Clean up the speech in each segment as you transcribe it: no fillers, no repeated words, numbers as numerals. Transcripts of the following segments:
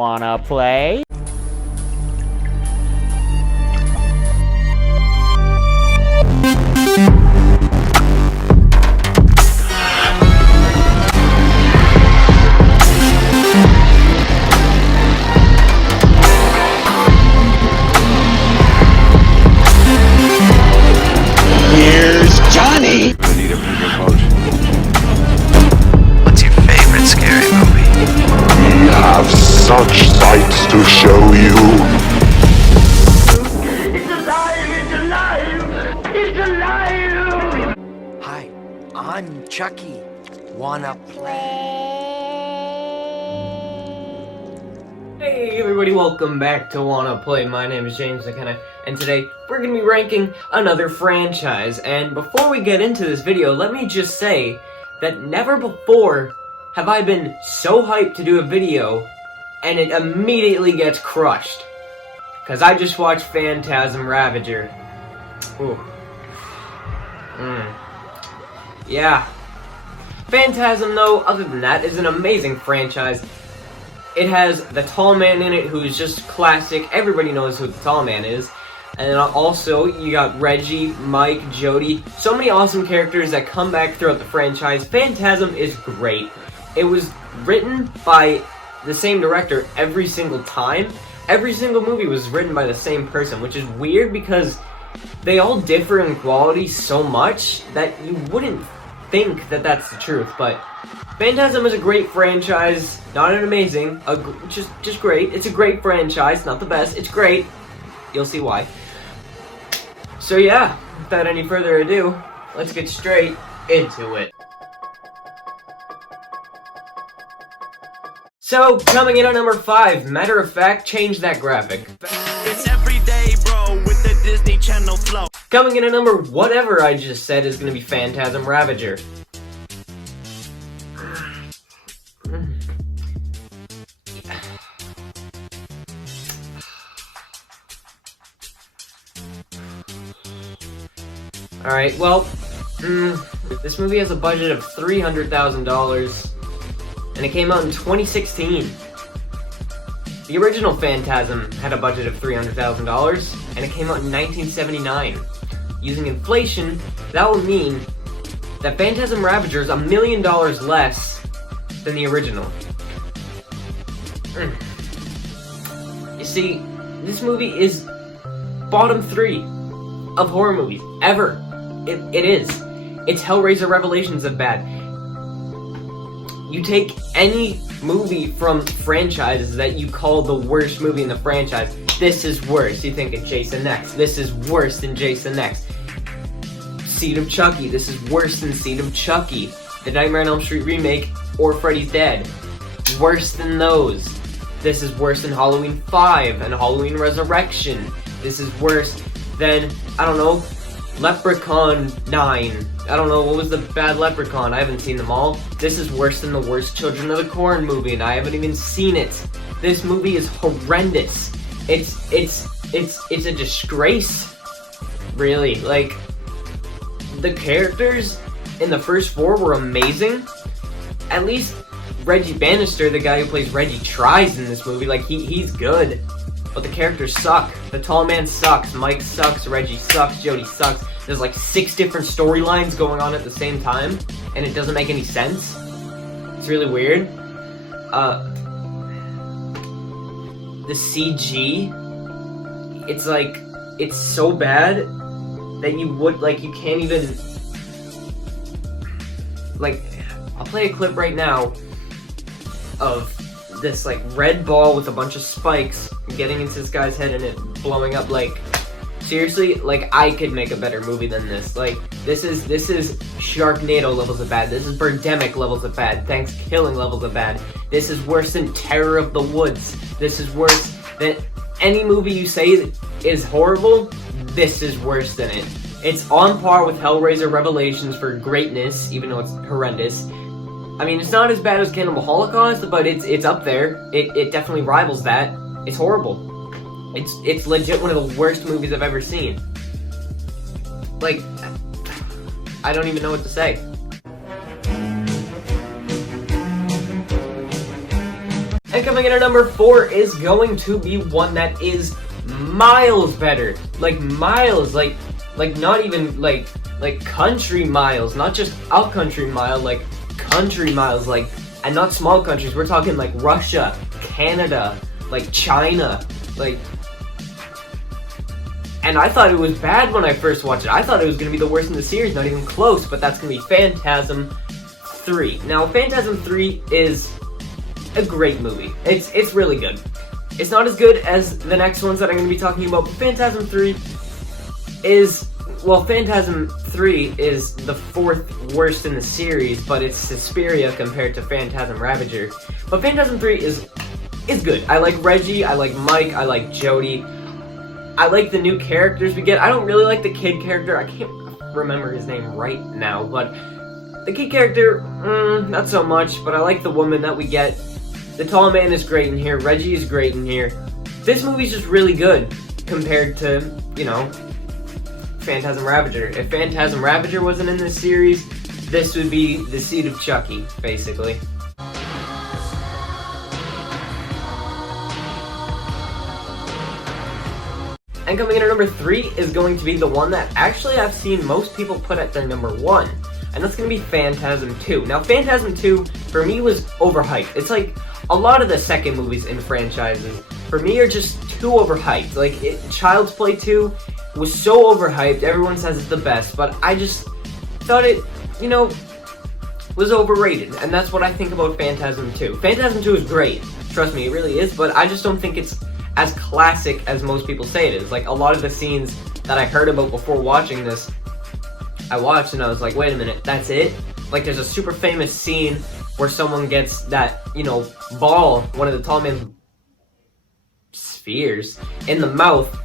Wanna play? Here's Johnny! I need a bigger boat. What's your favorite scary movie? We have such sights to show you. It's alive! It's alive! It's alive! Hi, I'm Chucky. Wanna play? Hey everybody, welcome back to Wanna Play. My name is James McKenna, and today we're going to be ranking another franchise. And before we get into this video, let me just say that never before have I been so hyped to do a video, and it immediately gets crushed. Because I just watched Phantasm Ravager. Ooh. Yeah. Phantasm, though, other than that, is an amazing franchise. It has the Tall Man in it, who is just classic. Everybody knows who the Tall Man is. And also, you got Reggie, Mike, Jody. So many awesome characters that come back throughout the franchise. Phantasm is great. It was written by the same director every single time. Every single movie was written by the same person, which is weird because they all differ in quality so much that you wouldn't think that that's the truth. But Phantasm is a great franchise, not an amazing, just great. It's a great franchise, not the best, it's great. You'll see why. So yeah, without any further ado, let's get straight into it. So, coming in at number 5, matter of fact, change that graphic. It's everyday, bro, with the Disney Channel flow. Coming in at number whatever I just said is gonna be Phantasm Ravager. Alright, well, this movie has a budget of $300,000, and it came out in 2016. The original Phantasm had a budget of $300,000, and it came out in 1979. Using inflation, that would mean that Phantasm Ravager is $1 million less than the original. You see, this movie is bottom 3 of horror movies, ever. It is. It's Hellraiser Revelations of bad. You take any movie from franchises that you call the worst movie in the franchise, this is worse. You think of Jason X, this is worse than Jason X. Seed of Chucky, this is worse than Seed of Chucky. The Nightmare on Elm Street remake, or Freddy's Dead, worse than those. This is worse than Halloween 5 and Halloween Resurrection. This is worse than, I don't know, Leprechaun 9. I don't know, what was the bad Leprechaun? I haven't seen them all. This is worse than the worst Children of the Corn movie, and I haven't even seen it. This movie is horrendous. It's a disgrace. Really, like, the characters in the first 4 were amazing. At least Reggie Bannister, the guy who plays Reggie, tries in this movie. Like, he's good. But the characters suck. The Tall Man sucks, Mike sucks, Reggie sucks, Jody sucks. There's like 6 different storylines going on at the same time, and it doesn't make any sense. It's really weird. The CG, it's like, it's so bad that you can't even, like, I'll play a clip right now of this like red ball with a bunch of spikes getting into this guy's head and it blowing up. Like, seriously, like, I could make a better movie than this. Like, this is Sharknado levels of bad. This is Birdemic levels of bad. Thanksgiving levels of bad. This is worse than Terror of the Woods. This is worse than any movie you say is horrible. This is worse than it. It's on par with Hellraiser Revelations for greatness, even though it's horrendous. I mean, it's not as bad as Cannibal Holocaust, but it's up there. It definitely rivals that. It's horrible. It's legit one of the worst movies I've ever seen. Like, I don't even know what to say. And coming in at number 4 is going to be one that is miles better. Like miles, like not even like country miles, not just out country mile, like country miles, like, and not small countries. We're talking like Russia, Canada, like China, like. And I thought it was bad when I first watched it. I thought it was going to be the worst in the series, not even close, but that's going to be Phantasm III. Now, Phantasm III is a great movie. It's really good. It's not as good as the next ones that I'm going to be talking about, but Phantasm III is, well, Phantasm III is the 4th worst in the series, but it's Suspiria compared to Phantasm Ravager. But Phantasm III is good. I like Reggie, I like Mike, I like Jody. I like the new characters we get. I don't really like the kid character. I can't remember his name right now, but the kid character, not so much, but I like the woman that we get. The tall man is great in here. Reggie is great in here. This movie's just really good compared to, you know, Phantasm Ravager. If Phantasm Ravager wasn't in this series, this would be the seed of Chucky, basically. And coming in at number 3 is going to be the one that actually I've seen most people put at their number 1. And that's going to be Phantasm II. Now, Phantasm II, for me, was overhyped. It's like a lot of the second movies in franchises, for me, are just too overhyped. Like, Child's Play 2 was so overhyped, everyone says it's the best, but I just thought it, you know, was overrated. And that's what I think about Phantasm II. Phantasm II is great. Trust me, it really is, but I just don't think it's as classic as most people say it is. Like, a lot of the scenes that I heard about before watching this, I watched and I was like, wait a minute, that's it? Like, there's a super famous scene where someone gets that, you know, ball, one of the tall man's spheres, in the mouth,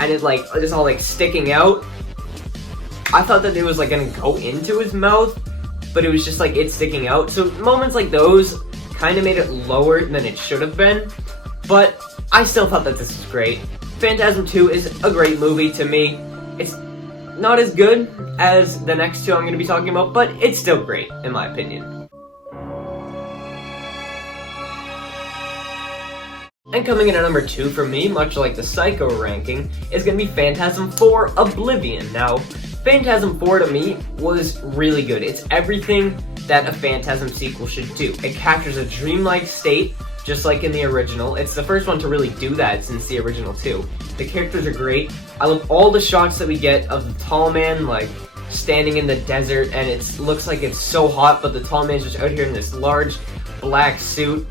and it's all like sticking out. I thought that it was like gonna go into his mouth, but it was just like it sticking out. So moments like those kind of made it lower than it should have been, but I still thought that this was great. Phantasm II is a great movie to me. It's not as good as the next two I'm going to be talking about, but it's still great, in my opinion. And coming in at number 2 for me, much like the Psycho ranking, is going to be Phantasm IV Oblivion. Now, Phantasm IV to me was really good. It's everything that a Phantasm sequel should do. It captures a dreamlike state, just like in the original. It's the first one to really do that since the original too. The characters are great. I love all the shots that we get of the tall man, like, standing in the desert, and it looks like it's so hot, but the tall man's just out here in this large black suit.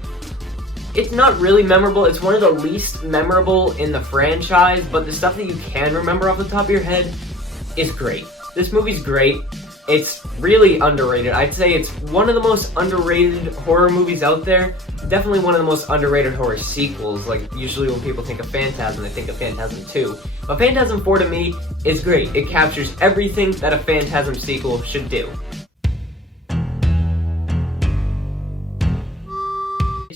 It's not really memorable. It's one of the least memorable in the franchise, but the stuff that you can remember off the top of your head is great. This movie's great. It's really underrated. I'd say it's one of the most underrated horror movies out there. Definitely one of the most underrated horror sequels. Like, usually when people think of Phantasm, they think of Phantasm II. But Phantasm IV to me is great. It captures everything that a Phantasm sequel should do.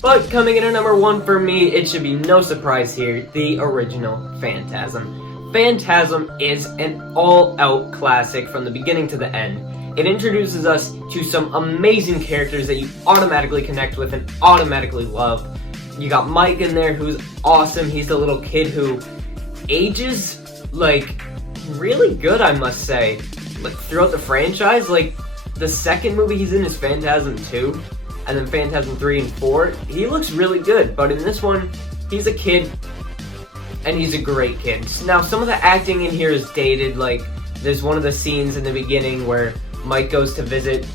But coming in at number 1 for me, it should be no surprise here, the original Phantasm. Phantasm is an all-out classic from the beginning to the end. It introduces us to some amazing characters that you automatically connect with and automatically love. You got Mike in there, who's awesome. He's the little kid who ages, like, really good, I must say. Like, throughout the franchise, like, the second movie he's in is Phantasm II, and then Phantasm 3 and 4. He looks really good, but in this one, he's a kid, and he's a great kid. Now, some of the acting in here is dated. Like, there's one of the scenes in the beginning where Mike goes to visit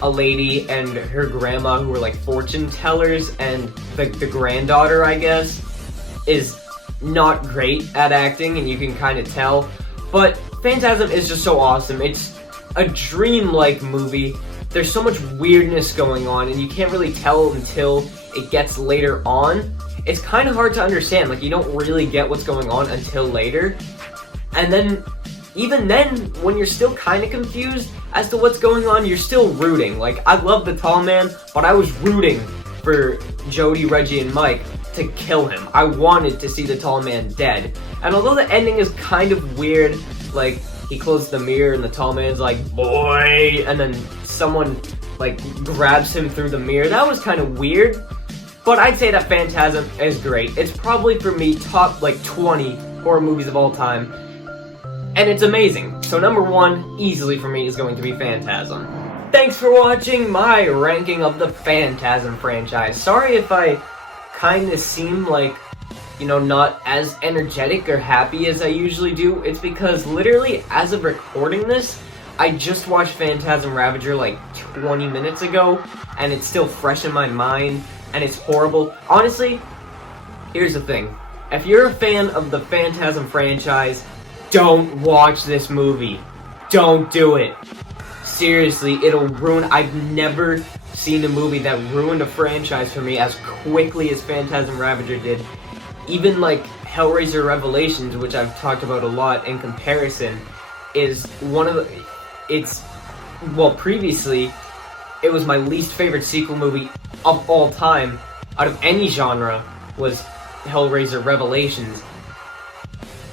a lady and her grandma, who were like fortune tellers, and the granddaughter, I guess, is not great at acting, and you can kind of tell. But Phantasm is just so awesome. It's a dreamlike movie. There's so much weirdness going on, and you can't really tell until it gets later on. It's kind of hard to understand. Like, you don't really get what's going on until later. And then, even then, when you're still kind of confused as to what's going on, you're still rooting. Like, I love the tall man, but I was rooting for Jody, Reggie, and Mike to kill him. I wanted to see the tall man dead. And although the ending is kind of weird, like, he closes the mirror and the tall man's like, boy, and then someone, like, grabs him through the mirror, that was kind of weird. But I'd say that Phantasm is great. It's probably, for me, top, like, 20 horror movies of all time. And it's amazing. So number 1, easily for me, is going to be Phantasm. Thanks for watching my ranking of the Phantasm franchise. Sorry if I kinda seem like, you know, not as energetic or happy as I usually do. It's because literally, as of recording this, I just watched Phantasm Ravager like 20 minutes ago, and it's still fresh in my mind, and it's horrible. Honestly, here's the thing. If you're a fan of the Phantasm franchise, don't watch this movie. Don't do it. Seriously, it'll ruin... I've never seen a movie that ruined a franchise for me as quickly as Phantasm Ravager did. Even like Hellraiser Revelations, which I've talked about a lot in comparison, is one of the... Well, previously, it was my least favorite sequel movie of all time, out of any genre, was Hellraiser Revelations.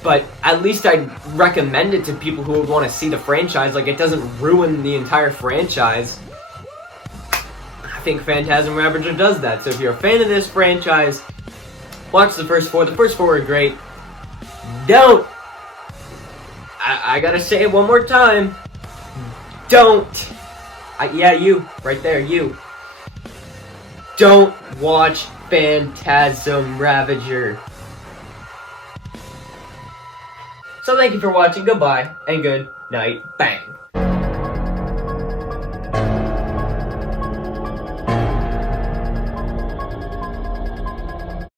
But at least I'd recommend it to people who would want to see the franchise. Like, it doesn't ruin the entire franchise. I think Phantasm Ravager does that. So if you're a fan of this franchise, watch the first 4. The first 4 are great. Don't! I gotta say it one more time. Don't! Yeah, you. Right there, you. Don't watch Phantasm Ravager. So thank you for watching, goodbye, and good night, bang.